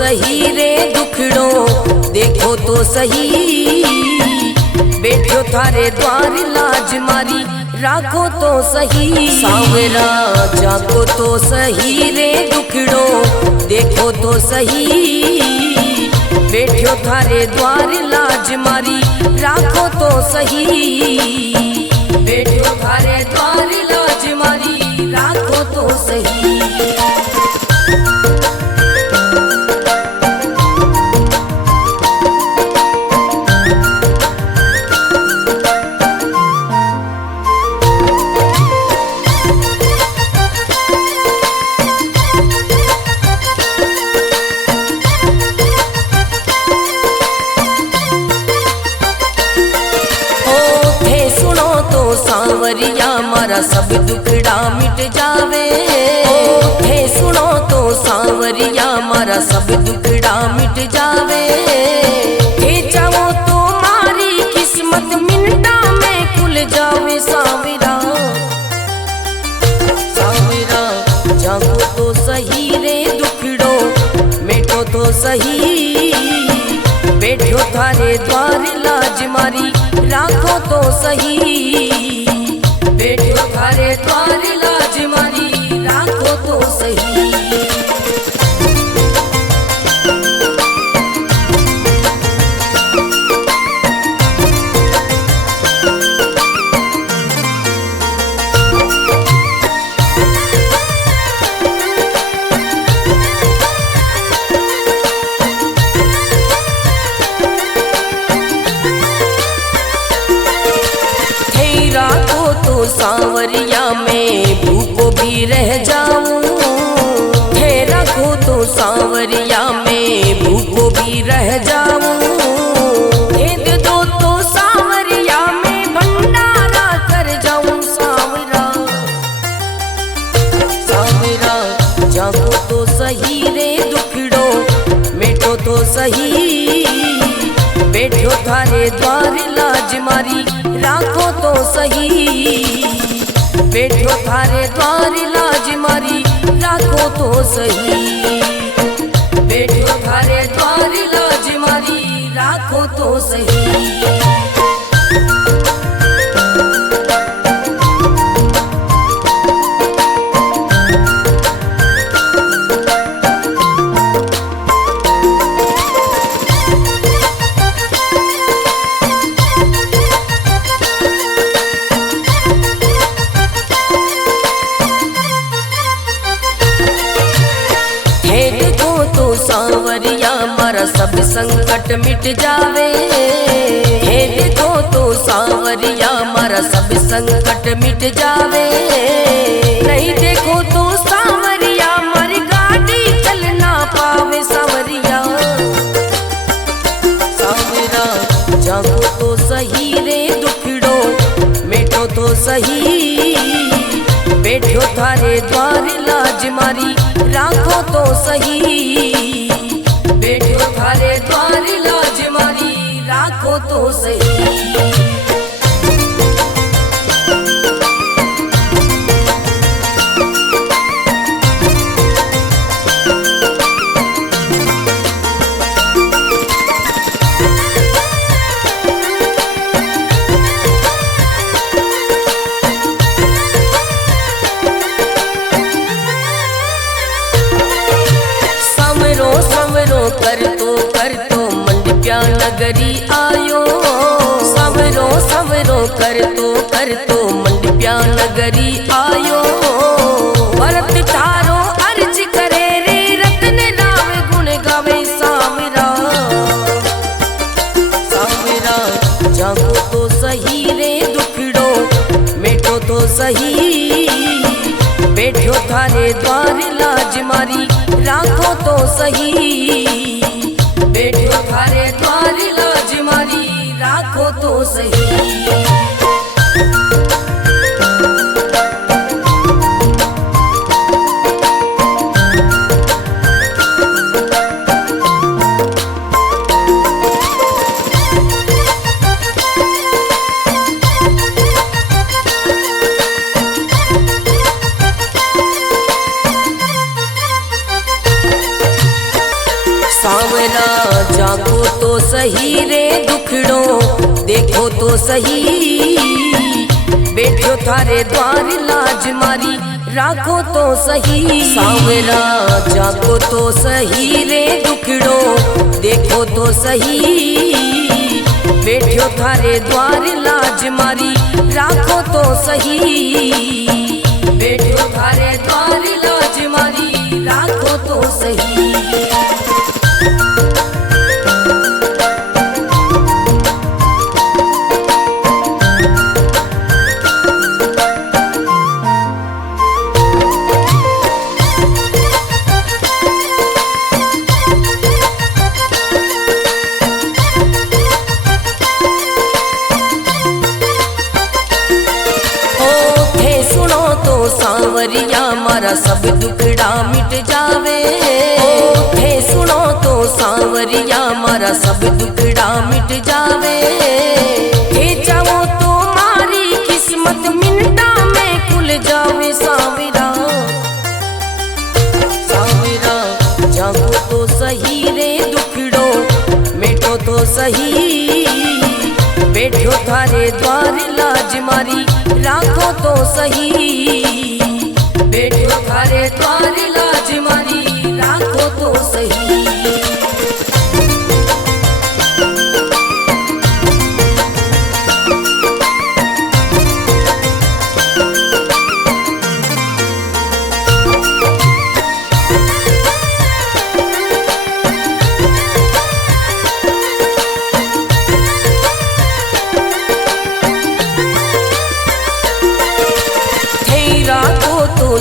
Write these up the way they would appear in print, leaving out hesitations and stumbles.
सही रे दुखड़ो देखो तो सही, बैठो थारे द्वार लाज मारी राखो तो सही। सांवरा जागो तो सही रे दुखड़ो देखो तो सही, बैठो थारे द्वार लाज मारी राखो तो सही, बैठो थारे द्वार लाज मारी राखो तो सही। सांवरिया मारा सब दुखड़ा मिट जावे, थे सुनो तो सांवरिया मारा सब दुखड़ा मिट जावे, थे चाहो तो मारी किस्मत मिनटा में खुल जावे। सांवरा सांवरा जागो तो सही रे दुखड़ो मिटो तो सही, बैठो थारे द्वार लाज मारी राखो तो सही, बैठो थारे द्वार लाज मारी राखो तो सही। सांवरिया में भूखो भी रह जाऊं, थे रखो तो सांवरिया में भूखो भी रह जाऊं, भेद दो तो सांवरिया में भंडारा कर जाऊं। सांवरा सांवरा जागो तो सही रे दुखड़ो मिटो तो सही, बैठो थारे द्वार लाज मारी राखो तो सही, बैठो थारे द्वार लाज मारी राखो तो सही, बैठो थारे द्वार लाज मारी राखो तो सही। सांवरिया मारा सब संकट मिट जावे, हे देखो तो सांवरिया मारा सब संकट मिट जावे, नहीं देखो तो सांवरिया मारी गाड़ी चल ना पावे। सांवरिया सांवरा जागो तो सही रे दुखड़ो मिटो तो सही, बैठो थारे द्वार लाज मारी राखो तो सही, बैठो थारे द्वार लाज मारी राखो तो सही। कर तो मंडप्या नगरी आयो, सवरो सवरो कर तो मंडप्या नगरी आयो, भरत थारो अर्ज करे रे रत्न राम गुण गावे। सांवरा सांवरा जागो तो सही रे दुखड़ो मिटो तो सही, बैठो थारे द्वार लाज मारी राखो तो सही, बैठो थारे द्वार लाज मारी राखो तो सही। सही, बैठो थारे द्वार लाज मारी राखो तो सही। सांवरा जागो तो सही रे दुखड़ो देखो तो सही, बैठो थारे द्वार लाज मारी राखो तो सही, बैठो थारे द्वार लाज मारी राखो तो सही। सांवरिया मारा सब दुखड़ा मिट जावे, थे सुनो तो सांवरिया मारा सब दुखड़ा मिट जावे। थे जाओ तो मारी किस्मत मिनटा में खुल जावे। सांवरा सांवरा जागो तो सही रे दुखड़ो मिटो तो सही, बैठो थारे द्वार लाज मारी राखो तो सही, बैठो थारे द्वार लाज मारी राखो तो सही।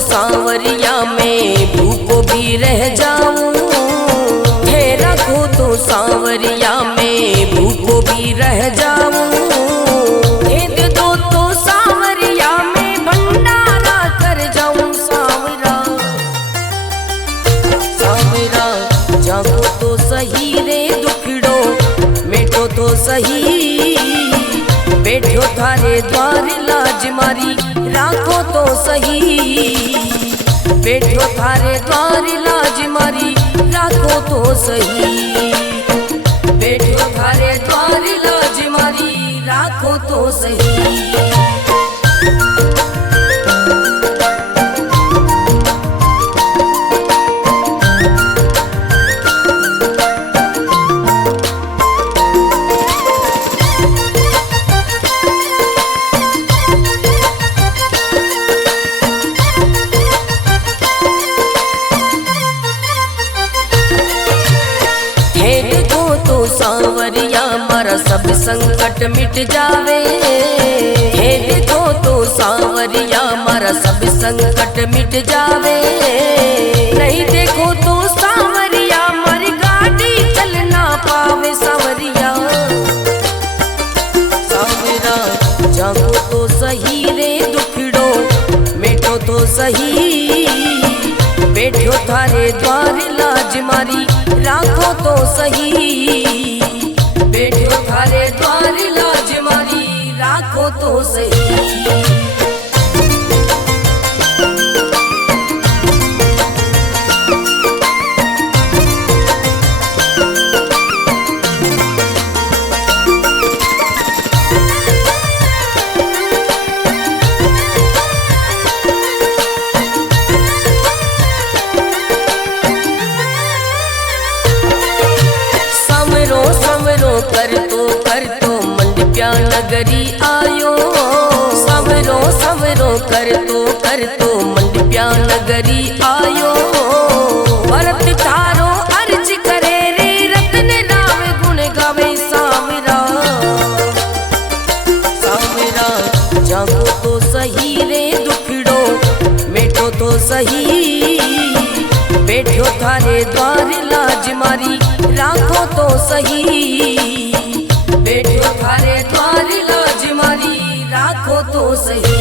सांवरिया में भूखो भी रह जाऊं, थे रखो तो सांवरिया में भूखो भी रह जाऊं। दे दो तो सांवरिया में भंडारा कर जाऊं। सांवरा सांवरा जागो तो सही रे दुखड़ो मिटो तो सही, बैठो थारे द्वार लाज मारी राखो तो सही, बैठो थारे द्वार लाज मारी राखो तो सही, बैठो थारे द्वार लाज मारी राखो तो सही। सांवरिया मारा सब संकट मिट जावे, हे देखो तो सांवरिया मारा सब संकट मिट जावे। नहीं देखो तो सांवरिया मारी गाड़ी चल ना पावे। सांवरिया सांवरा जागो तो सही रे दुखड़ो मिटो तो सही, बैठो थारे द्वार लाज मारी राखो तो सही, बैठो थारे द्वार लाज मारी राखो तो सही। कर तो मंडप्या नगरी आयो, सवरो सवरो कर तो मंडप्या नगरी आयो। भरत थारो अर्ज करे रे रतन राम गुण गावे। सांवरा सांवरा जागो तो सही रे दुखड़ो मिटो तो सही, बैठो थारे द्वार लाज मारी राखो तो सही, बैठो थारे द्वार लाज मारी राखो तो सही।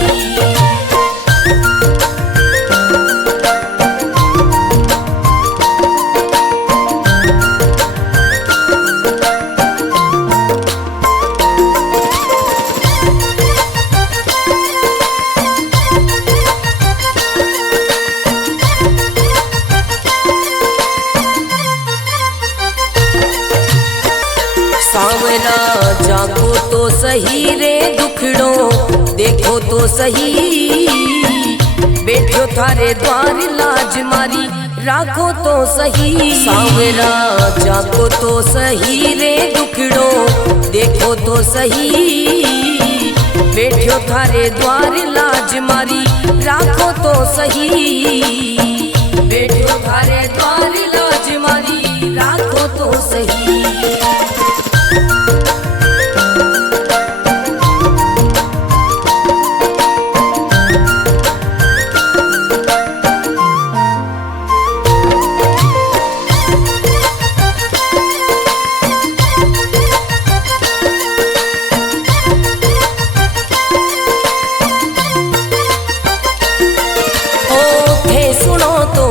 सांवरा जागो तो सही रे दुखड़ो देखो तो सही, बैठो थारे द्वार लाज मारी राखो तो सही। सांवरा जागो तो सही रे दुखड़ो देखो तो सही, बैठो थारे द्वार लाज मारी राखो तो सही, बैठो थारे द्वार लाज मारी राखो तो सही।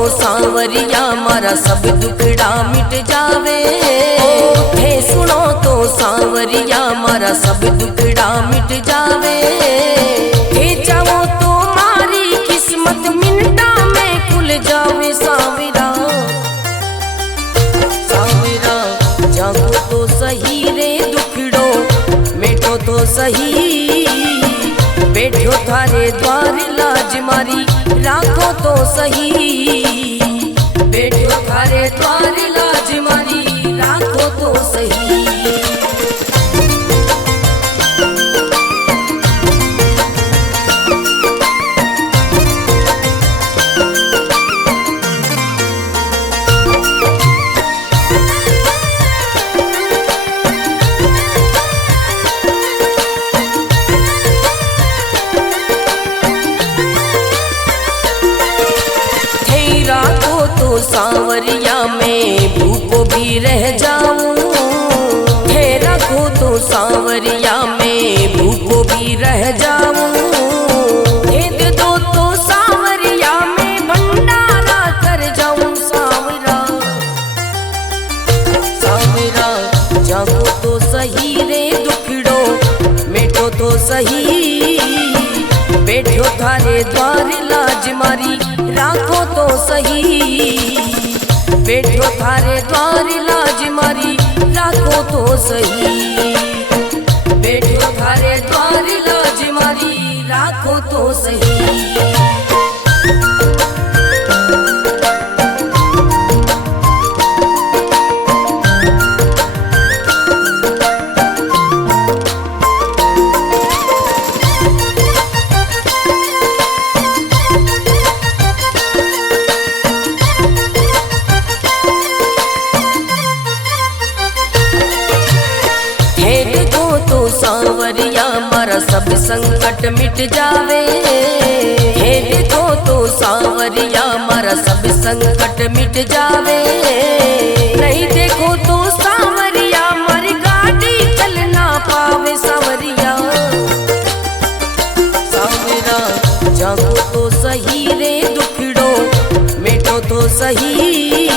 सांवरिया मारा सब दुखड़ा मिट जावे, थे सुनो तो सांवरिया मारा सब दुखड़ा मिट जावे, थे चाहो तो मारी किस्मत मिनटा में खुल जावे। सांवरा सांवरा जागो तो सही रे दुखड़ो मिटो तो सही, बैठो थारे द्वार लाज मारी राखो तो सही, बैठो थारे द्वार लाज मारी राखो तो सही। सांवरिया में भूखो भी रह जाऊं, थे रखो तो सांवरिया में भूखो भी रह जाऊं, भेद दो तो सांवरिया में भंडारा कर जाऊं। सांवरा सांवरा जागो तो सही रे दुखड़ो मिटो तो सही, बैठो थारे द्वार लाज मारी राखो तो सही, बैठो थारे द्वार लाज मारी राखो तो सही, बैठो थारे द्वार लाज मारी राखो तो सही। सांवरिया मारा सब संकट मिट जावे, हे देखो तो सांवरिया मारा सब संकट मिट जावे, नहीं देखो तो सांवरिया मारी गाड़ी चल ना पावे। सांवरिया सांवरा जागो तो सही रे दुखड़ो मिटो तो सही,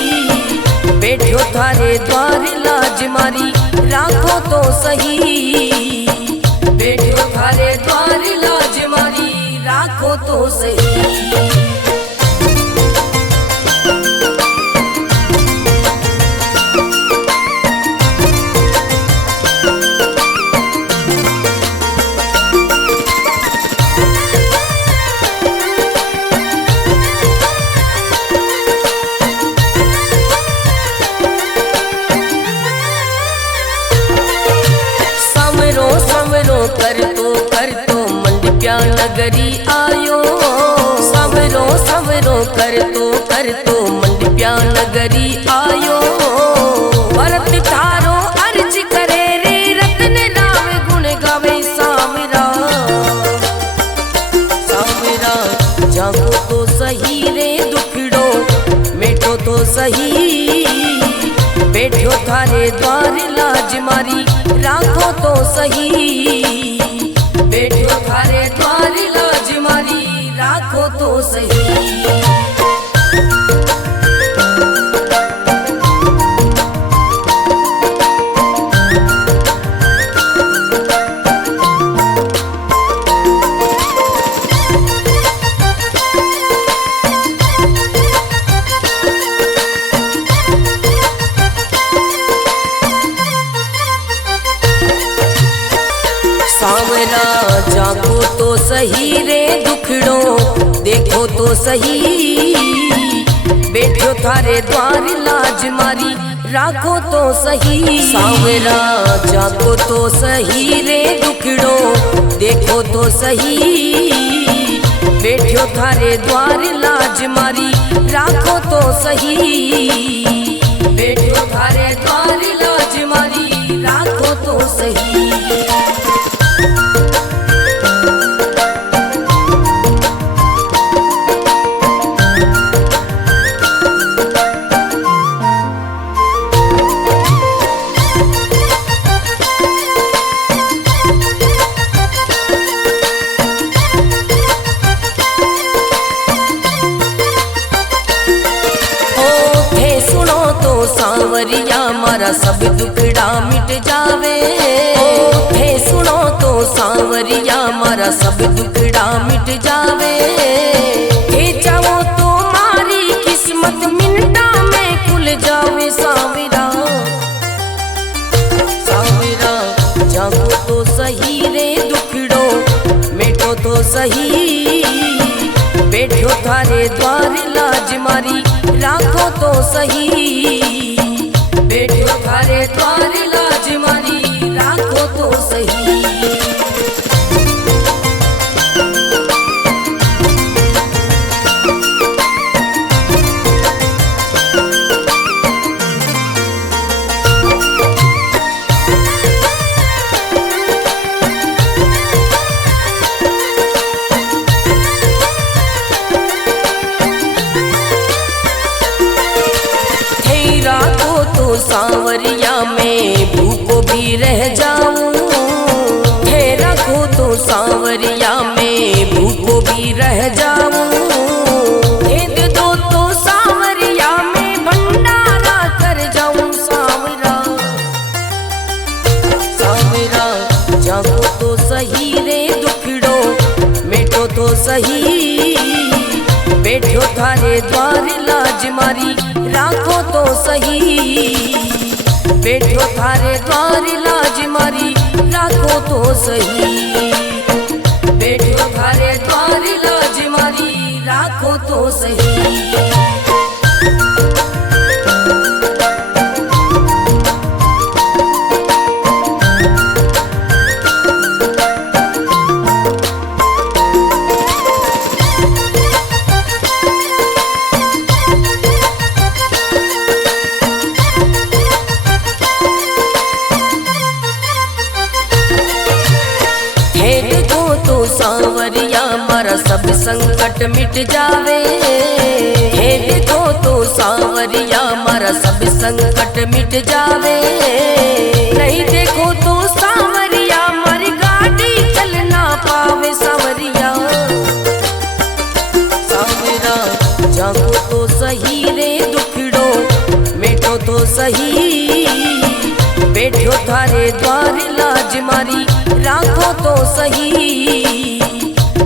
बैठो थारे द्वार लाज मारी राखो तो सही, बैठो थारे द्वार लाज मारी राखो तो सही। कर तो मंडप्या नगरी आयो, संवरो संवरो कर तो मंडप्या नगरी आयो, भरत थारो अर्ज करे रे रतन राम गुण गावे। सांवरा सांवरा जागो तो सही रे दुखड़ो मिटो तो सही, बैठो थारे द्वार लाज मारी राखो तो सही, बैठो थारे द्वार लाज मारी राखो तो सही। जागो तो सही रे दुखड़ो देखो तो सही, बैठो थारे द्वार लाज मारी राखो तो सही। सांवरा जागो तो सही रे दुखड़ो देखो तो सही, बैठो थारे द्वार लाज मारी राखो तो सही, बैठो थारे द्वार लाज मारी राखो तो सही। सांवरिया मारा सब दुखड़ा मिट जावे, थे सुनो तो सांवरिया मारा सब दुखड़ा मिट जावे, थे चाहो तो मारी किस्मत मिनटा में खुल जावे। सांवरा सांवरा जागो तो सही रे दुखड़ो मिटो तो सही, बैठो थारे द्वार लाज मारी राखो तो सही, बैठो थारे द्वार लाज मारी राखो तो सही। सांवरिया में भूखो भी रह जाऊं, थे रखो तो सांवरिया में भूखो भी रह जाऊं, दे दो तो सांवरिया में भंडारा कर जाऊं। सांवरा सांवरा जागो तो सही रे दुखड़ो मिटो तो सही, बैठो थारे द्वार लाज मारी राखो तो सही, बैठो थारे द्वार लाज मारी राखो तो सही, बैठो थारे द्वार लाज मारी राखो तो सही। सांवरिया मारा सब संकट मिट जावे, हे देखो तो सांवरिया मारा सब संकट मिट जावे, नहीं देखो तो सांवरिया मारी गाड़ी चल ना पावे। सांवरिया सांवरा जागो तो सही रे दुखड़ो मिटो तो सही, बैठो थारे द्वार लाज मारी राखो तो सही,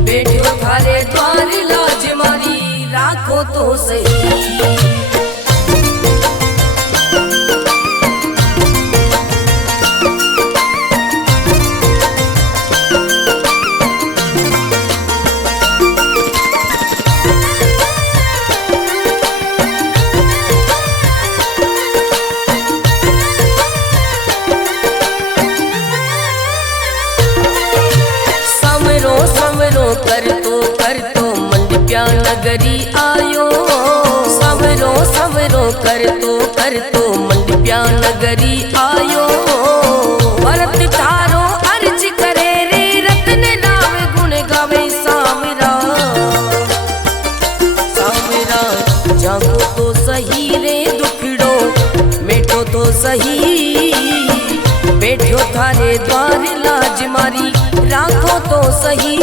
बैठो थारे द्वार लाज मारी राखो तो सही। कर तो मंडप्या नगरी आयो, सवरो सवरो कर तो मंडप्या नगरी आयो, भरत तारो अर्ज करे रे रत्न राव गुण गावे। सांवरा सांवरा जागो तो सही रे दुखड़ो मिटो तो सही, बैठो थारे द्वार लाज मारी राखो तो सही,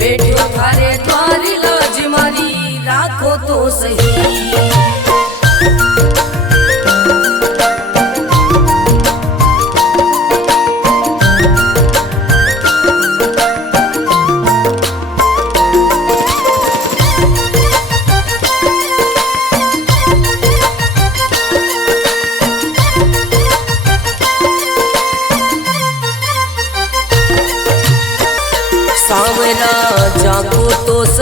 बैठो थारे द्वार लाज मारी राखो तो सही।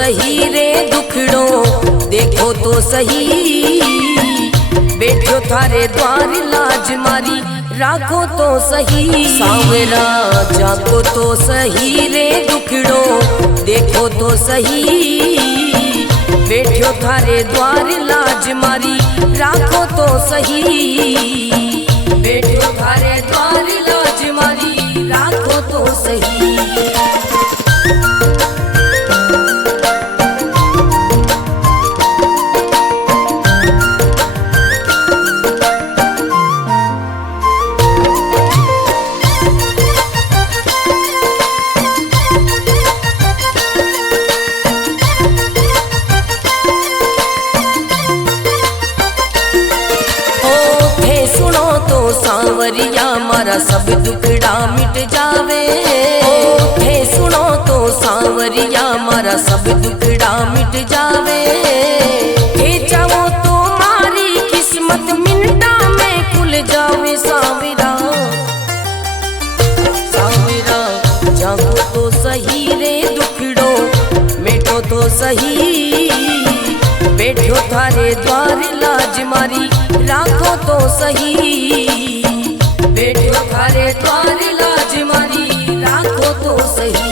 सही रे दुखड़ो, देखो तो सही बैठो थारे द्वार लाज मारी, राखो तो सही सांवरा जागो तो सही रे दुखड़ो, देखो तो सही बैठो थारे द्वार लाज मारी, राखो तो सही बैठो थारे द्वार लाज मारी, राखो तो सही। सांवरिया मारा सब दुखड़ा मिट जावे, हे सुनो तो सांवरिया मारा सब दुखड़ा मिट जावे, हे चाहो तो मारी किस्मत मिनटा में खुल जावे सांवरा, सांवरा जागो तो सही रे दुखड़ो, मिटो तो सही बैठो थारे द्वार लाज मारी, राखो तो सही बैठो थारे द्वार लाज मारी, राखो तो सही।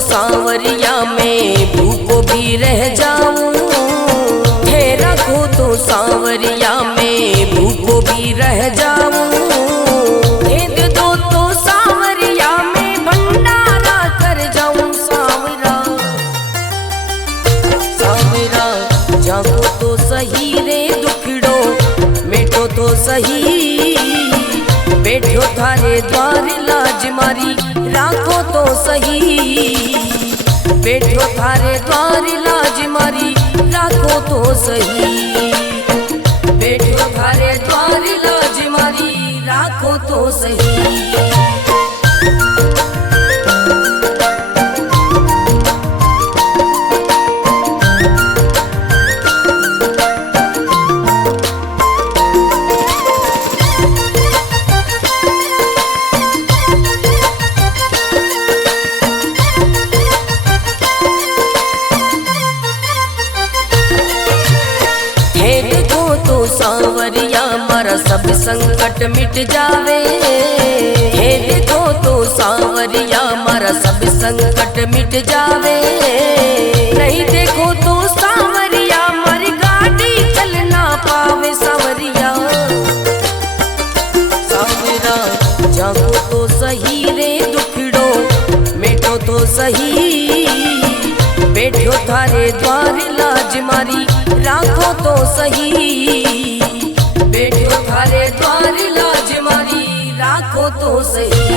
सांवरिया में भूखो भी रह जाऊं, हे रखो तो सांवरिया में भूखो भी रह जाऊं, हे दे दो तो सांवरिया में भंडारा कर जाऊं सांवरा, सांवरा जागो तो सही रे दुखड़ो, मिटो तो सही बैठो थारे द्वार लाज मारी, राखो तो सही बैठो थारे द्वार लाज मारी, राखो तो सही बैठो थारे द्वार लाज मारी, राखो तो सही। सांवरिया मारा सब संकट मिट जावे, हे देखो तो सांवरिया मारा सब संकट मिट जावे, नहीं देखो तो सांवरिया मारी गाड़ी चल ना पावे सांवरिया, सांवरा जागो तो सही रे दुखड़ो, मिटो तो सही बैठो थारे द्वार लाज मारी, राखो तो सही बैठो थारे द्वार लाज मारी, राखो तो सही।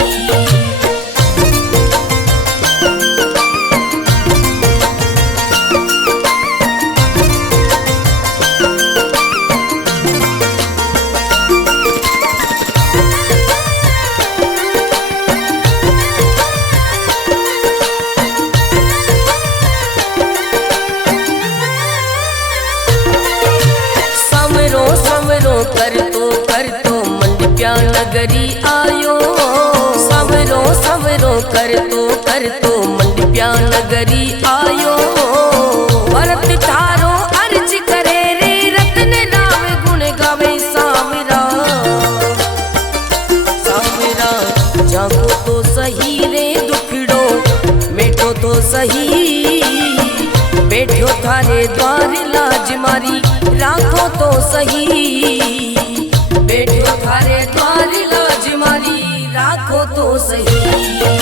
कर तो मंडप्या नगरी आयो, सवरो सवरो कर तो मंडप्या नगरी आयो, भरत थारो अर्ज करे रे रतन राम गुण गावे सांवरा, सांवरा जागो तो सही रे दुखड़ो, मिटो तो सही बैठो थारे द्वार लाज मारी, राखो तो सही बैठो थारे द्वार लाज मारी, राखो तो सही।